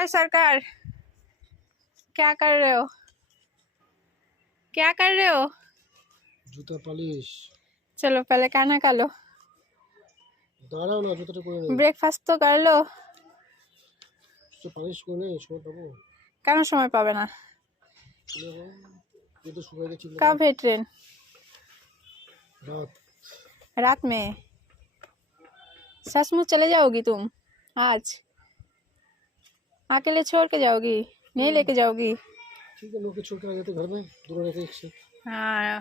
है सरकार, क्या कर रहे हो? क्या कर रहे हो? জুতা পালিশ। चलो पहले खाना खा लो, দাঁড়াও না, জুতাটা করে নেই। ब्रेकफास्ट तो कर लो। জুতা পালিশ করে নেই, সময় পাবো? কেন সময় পাবে না? জুতো শুকাই গেছিল। कब है ट्रेन? রাত। रात में? सचमुच चले जाओगी तुम आज? अकेले छोड़ के जाओगी? नहीं लेके जाओगी? ठीक है, लोग छोड़ के आ जाते घर में, दोनों रहते एक साथ। हाँ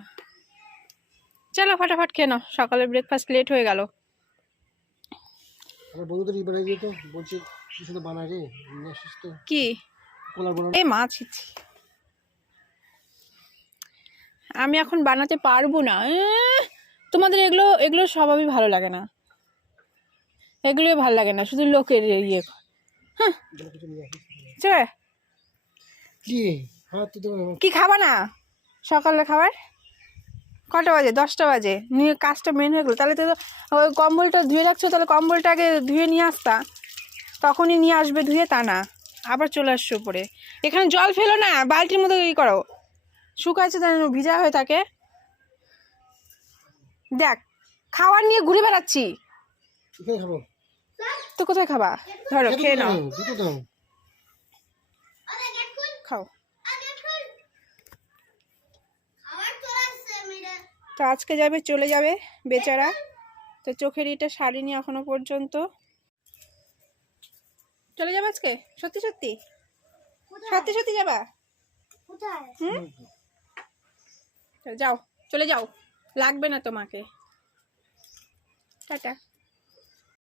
चलो फटाफट खेয়ে নাও, সকালে ব্রেকফাস্ট লেট হয়ে গেল। আমার বন্ধুদের ই বানাই দিয়ে তো, বলছে কি সুন্দর বানায় রে, নিয়ে আসিস তো। কি কলার বানানো। এ মাছ, আমি এখন বানাতে পারবো না। তোমাদের এগুলো এগুলো স্বভাবই ভালো লাগে না, এগুলোই ভালো লাগে না, শুধু লোকের ইয়ে। হ্যাঁ কিছু নিয়ে আসিস। চলে কি হাত তো দেবো না। কি খাবা না? সকালে খাবার কটা বাজে? 10টা বাজে। নিয়ে কাজটা মেন হয়ে গেলো। তাহলে তো ওই কম্বলটা ধুয়ে রাখছো, তাহলে কম্বলটা আগে ধুয়ে নিয়ে আসতা, তখনই নিয়ে আসবে ধুয়ে, তা না আবার চলে আসছো উপরে। এখানে জল ফেলো না, বালতির মতো ই করো, শুকাচ্ছে তাই ভিজা হয়ে থাকে। দেখ খাবার নিয়ে ঘুরে বেড়াচ্ছি, এখানে খাবো তো কোথায় খাবা? ধরো খেয়ে নাও, জুতো দাও। খাও। তো আজকে যাবে, চলে যাবে বেচারা, তো চোখের ইটা সারিনি এখনো পর্যন্ত। চলে যাবে আজকে? সত্যি সত্যি? সত্যি সত্যি যাবা? হুম যাও, চলে যাও, লাগবে না তোমাকে। টাটা।